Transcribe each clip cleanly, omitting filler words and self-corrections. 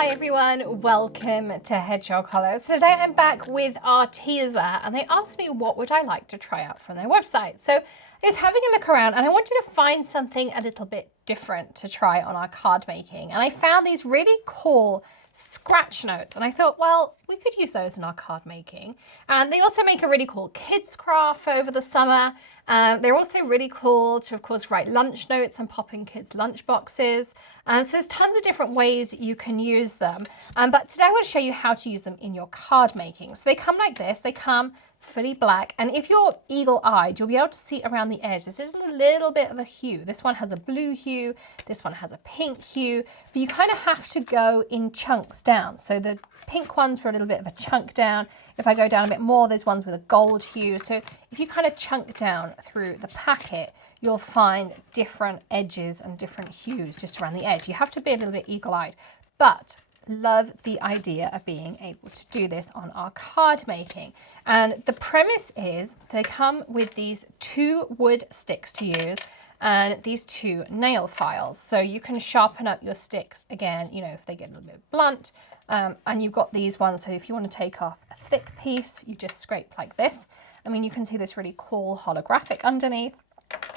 Hi everyone, welcome to Hedgehog Hollow. So today I'm back with our teaser and they asked me what would I like to try out from their website. So I was having a look around and I wanted to find something a little bit different to try on our card making. And I found these really cool scratch notes and I thought, well, we could use those in our card making. And they also make a really cool kids craft over the summer. They're also really cool to, of course, write lunch notes and pop in kids' lunch boxes. So there's tons of different ways you can use them. But today I want to show you how to use them in your card making. So they come like this. They come fully black. And if you're eagle-eyed, you'll be able to see around the edge. This is a little bit of a hue. This one has a blue hue. This one has a pink hue. But you kind of have to go in chunks down. So the pink ones were a little bit of a chunk down. If I go down a bit more, there's ones with a gold hue. So if you kind of chunk down through the packet, you'll find different edges and different hues just around the edge. You have to be a little bit eagle-eyed, but love the idea of being able to do this on our card making. And the premise is they come with these 2 wood sticks to use and these 2 nail files. So you can sharpen up your sticks again, you know, if they get a little bit blunt. And you've got these ones, so if you want to take off a thick piece, you just scrape like this. I mean, you can see this really cool holographic underneath.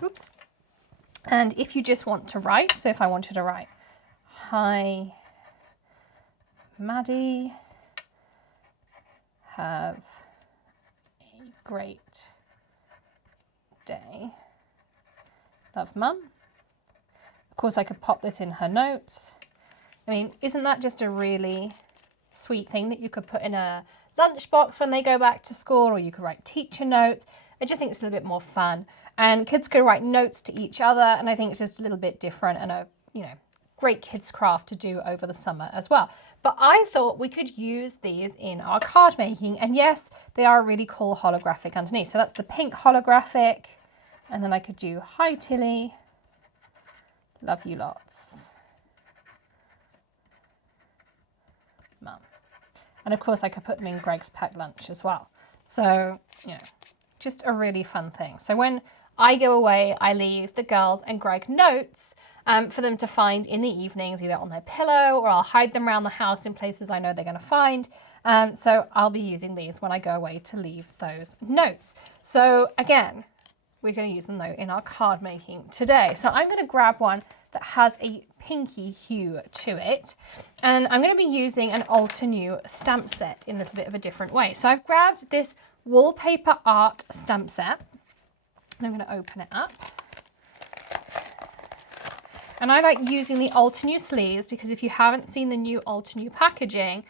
Oops. And if you just want to write, so if I wanted to write, "Hi, Maddie, have a great day. Love, Mum." Of course, I could pop this in her notes. I mean, isn't that just a really sweet thing that you could put in a lunchbox when they go back to school, or you could write teacher notes? I just think it's a little bit more fun. And kids could write notes to each other, and I think it's just a little bit different and a, you know, great kids craft to do over the summer as well. But I thought we could use these in our card making. And yes, they are a really cool holographic underneath. So that's the pink holographic. And then I could do, "Hi, Tilly. Love you lots. Mum." And of course I could put them in Greg's packed lunch as well. So, you know, just a really fun thing. So when I go away, I leave the girls and Greg notes for them to find in the evenings, either on their pillow or I'll hide them around the house in places I know they're going to find. So I'll be using these when I go away to leave those notes. So again, we're going to use them though in our card making today. So I'm going to grab one that has a pinky hue to it. And I'm going to be using an Altenew stamp set in a little bit of a different way. So I've grabbed this Wallpaper art stamp set and I'm going to open it up. And I like using the Altenew sleeves because if you haven't seen the new Altenew packaging,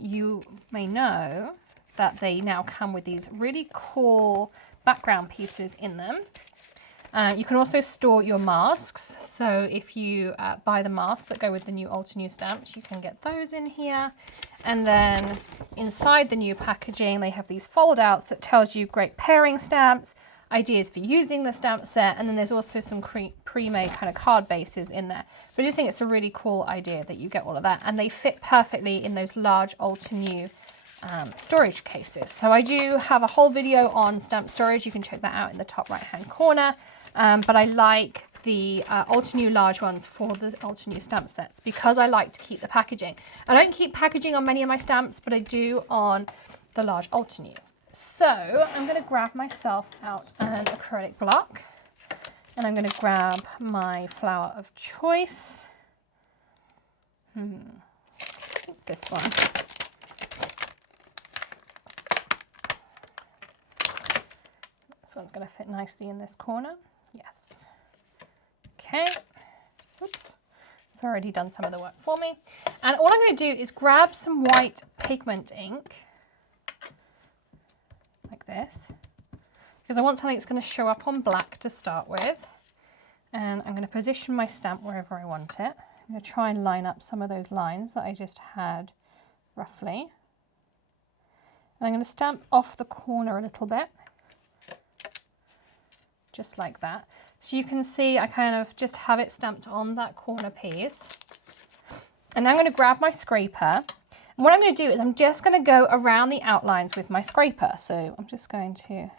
you may know that they now come with these really cool background pieces in them. You can also store your masks. So if you buy the masks that go with the new Altenew stamps, you can get those in here. And then inside the new packaging, they have these fold outs that tells you great pairing stamps, ideas for using the stamp set, and then there's also some pre-made kind of card bases in there. But I just think it's a really cool idea that you get all of that, and they fit perfectly in those large Altenew storage cases. So I do have a whole video on stamp storage. You can check that out in the top right hand corner. But I like the Altenew large ones for the Altenew stamp sets because I like to keep the packaging. I don't keep packaging on many of my stamps, but I do on the large Altenews. So I'm going to grab myself out an acrylic block and I'm going to grab my flower of choice. I think this one. This one's going to fit nicely in this corner. Yes. Okay. Oops. It's already done some of the work for me. And all I'm going to do is grab some white pigment ink like this because I want something that's going to show up on black to start with. And I'm going to position my stamp wherever I want it. I'm going to try and line up some of those lines that I just had roughly. And I'm going to stamp off the corner a little bit. Just like that. So you can see I kind of just have it stamped on that corner piece. And I'm going to grab my scraper. And what I'm going to do is I'm just going to go around the outlines with my scraper. So I'm just going to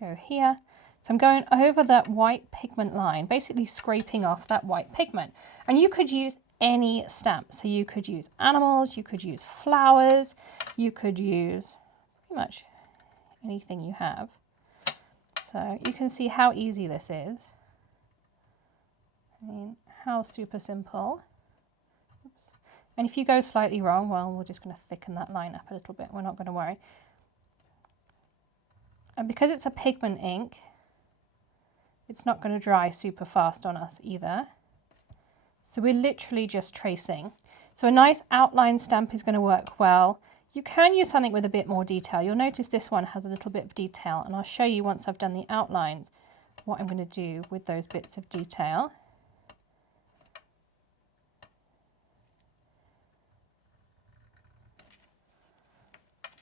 go here. So I'm going over that white pigment line, basically scraping off that white pigment. And you could use any stamp. So you could use animals, you could use flowers, you could use pretty much anything you have. So you can see how easy this is. I mean, how super simple. Oops. And if you go slightly wrong, well, we're just going to thicken that line up a little bit. We're not going to worry. And because it's a pigment ink, it's not going to dry super fast on us either. So we're literally just tracing. So a nice outline stamp is going to work well. You can use something with a bit more detail. You'll notice this one has a little bit of detail, and I'll show you once I've done the outlines what I'm going to do with those bits of detail.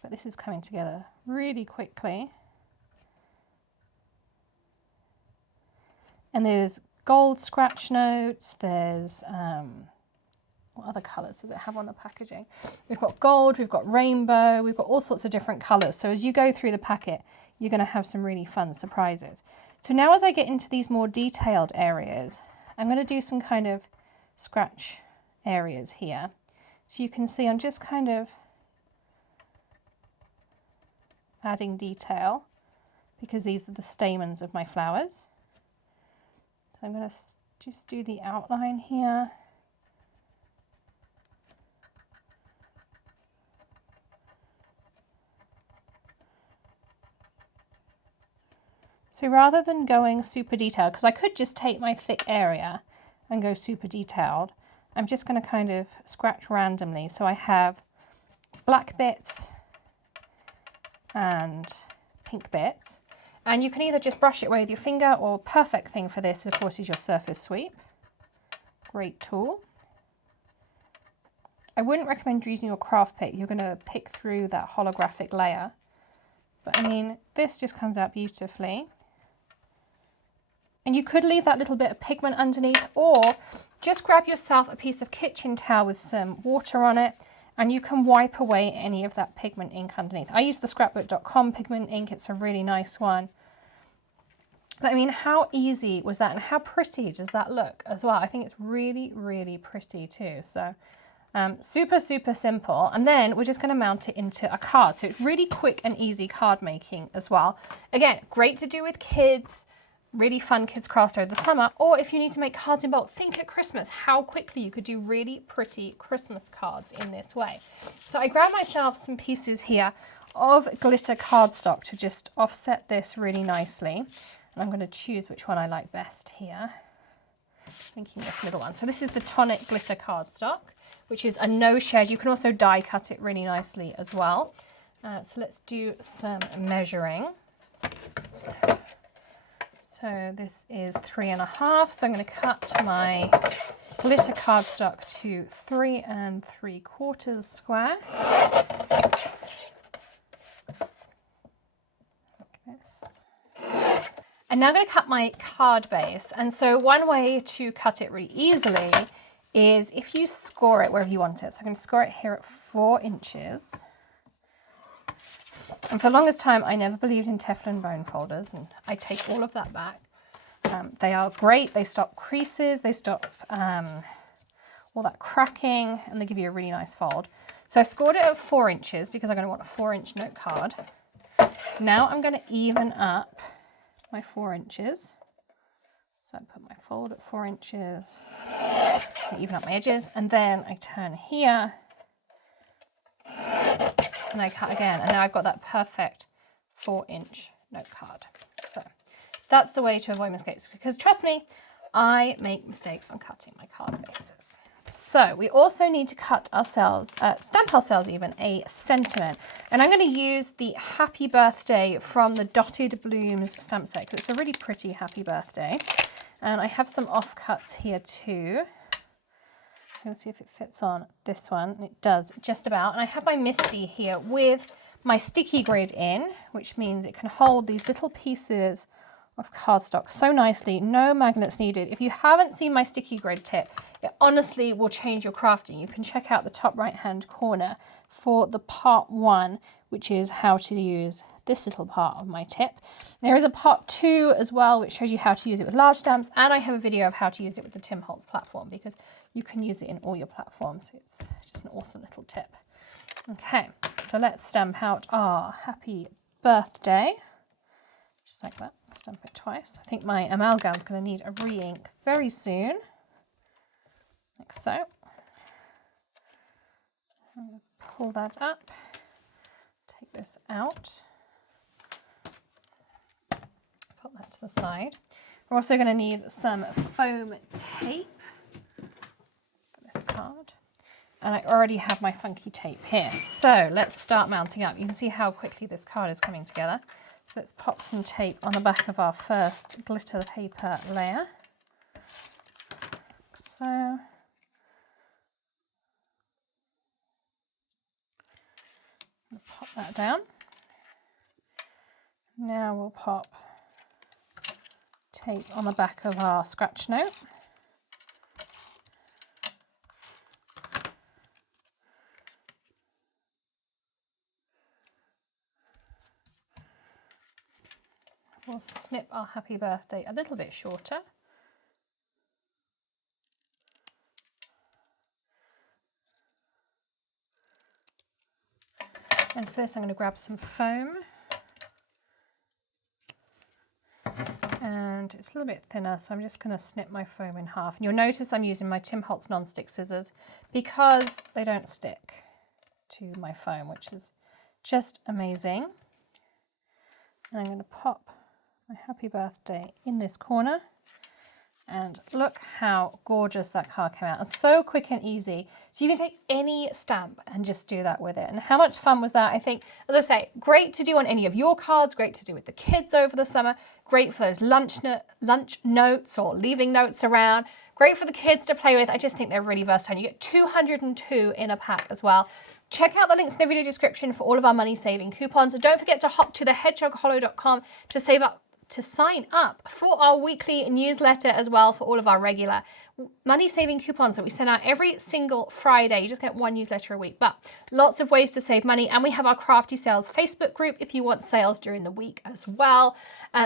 But this is coming together really quickly. And there's gold scratch notes, there's, what other colours does it have on the packaging? We've got gold, we've got rainbow, we've got all sorts of different colours. So as you go through the packet, you're going to have some really fun surprises. So now as I get into these more detailed areas, I'm going to do some kind of scratch areas here. So you can see I'm just kind of adding detail because these are the stamens of my flowers. So I'm going to just do the outline here. So rather than going super detailed, because I could just take my thick area and go super detailed, I'm just going to kind of scratch randomly. So I have black bits and pink bits. And you can either just brush it away with your finger, or perfect thing for this, of course, is your surface sweep. Great tool. I wouldn't recommend using your craft pick. You're going to pick through that holographic layer. But I mean, this just comes out beautifully. And you could leave that little bit of pigment underneath, or just grab yourself a piece of kitchen towel with some water on it, and you can wipe away any of that pigment ink underneath. I use the scrapbook.com pigment ink. It's a really nice one. But I mean, how easy was that, and how pretty does that look as well? I think it's really, really pretty too. So super, super simple. And then we're just going to mount it into a card. So it's really quick and easy card making as well. Again, great to do with kids. Really fun kids craft over the summer, or if you need to make cards in bulk, think at Christmas, how quickly you could do really pretty Christmas cards in this way. So I grabbed myself some pieces here of glitter cardstock to just offset this really nicely. And I'm going to choose which one I like best here. Thinking this middle one. So this is the Tonic glitter cardstock, which is a no shed. You can also die cut it really nicely as well. So let's do some measuring. So this is 3.5, so I'm going to cut my glitter cardstock to 3 3/4 square. Like this. And now I'm going to cut my card base. And so one way to cut it really easily is if you score it wherever you want it. So I'm going to score it here at 4 inches. And for the longest time, I never believed in Teflon bone folders, and I take all of that back. They are great. They stop creases, they stop all that cracking, and they give you a really nice fold. So I scored it at 4 inches because I'm going to want a 4-inch note card. Now I'm going to even up my 4 inches. So I put my fold at 4 inches, I even up my edges, and then I turn here and I cut again, and now I've got that perfect 4-inch note card. So that's the way to avoid mistakes, because trust me, I make mistakes on cutting my card bases. So we also need to cut ourselves, stamp ourselves even, a sentiment. And I'm going to use the Happy Birthday from the Dotted Blooms stamp set, because it's a really pretty happy birthday. And I have some offcuts here too. I'm going to see if it fits on this one. It does, just about. And I have my Misty here with my sticky grid in, which means it can hold these little pieces of cardstock so nicely. No magnets needed. If you haven't seen my sticky grid tip, it honestly will change your crafting. You can check out the top right hand corner for the part 1, which is how to use this little part of my tip. There is a part 2 as well, which shows you how to use it with large stamps, and I have a video of how to use it with the Tim Holtz platform, because you can use it in all your platforms. It's just an awesome little tip. Okay, so let's stamp out our happy birthday. Just like that, stamp it twice. I think my amalgam's going to need a re-ink very soon, like so. I'm going to pull that up, take this out, put that to the side. We're also going to need some foam tape for this card. And I already have my funky tape here. So let's start mounting up. You can see how quickly this card is coming together. So let's pop some tape on the back of our first glitter paper layer. So. Pop that down. Now we'll pop tape on the back of our scratch note. We'll snip our happy birthday a little bit shorter. And first I'm going to grab some foam. And it's a little bit thinner, so I'm just going to snip my foam in half. And you'll notice I'm using my Tim Holtz non-stick scissors because they don't stick to my foam, which is just amazing. And I'm going to pop my happy birthday in this corner, and look how gorgeous that card came out. It's so quick and easy. So you can take any stamp and just do that with it. And how much fun was that? I think, as I say, great to do on any of your cards, great to do with the kids over the summer, great for those lunch notes or leaving notes around, great for the kids to play with. I just think they're really versatile. You get 202 in a pack as well. Check out the links in the video description for all of our money saving coupons. And don't forget to hop to thehedgehogholo.com to sign up for our weekly newsletter as well, for all of our regular money saving coupons that we send out every single Friday. You just get one newsletter a week, but lots of ways to save money. And we have our Crafty Sales Facebook group if you want sales during the week as well.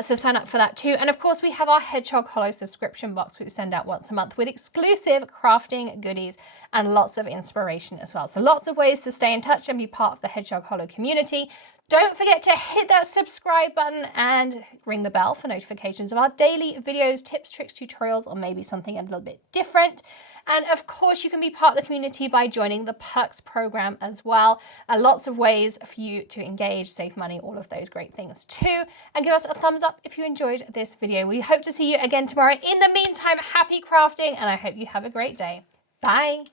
So sign up for that too. And of course we have our Hedgehog Holo subscription box, which we send out once a month with exclusive crafting goodies and lots of inspiration as well. So lots of ways to stay in touch and be part of the Hedgehog Holo community. Don't forget to hit that subscribe button and ring the bell for notifications of our daily videos, tips, tricks, tutorials, or maybe something a little bit different. And of course, you can be part of the community by joining the Perks program as well. Lots of ways for you to engage, save money, all of those great things too. And give us a thumbs up if you enjoyed this video. We hope to see you again tomorrow. In the meantime, happy crafting, and I hope you have a great day. Bye.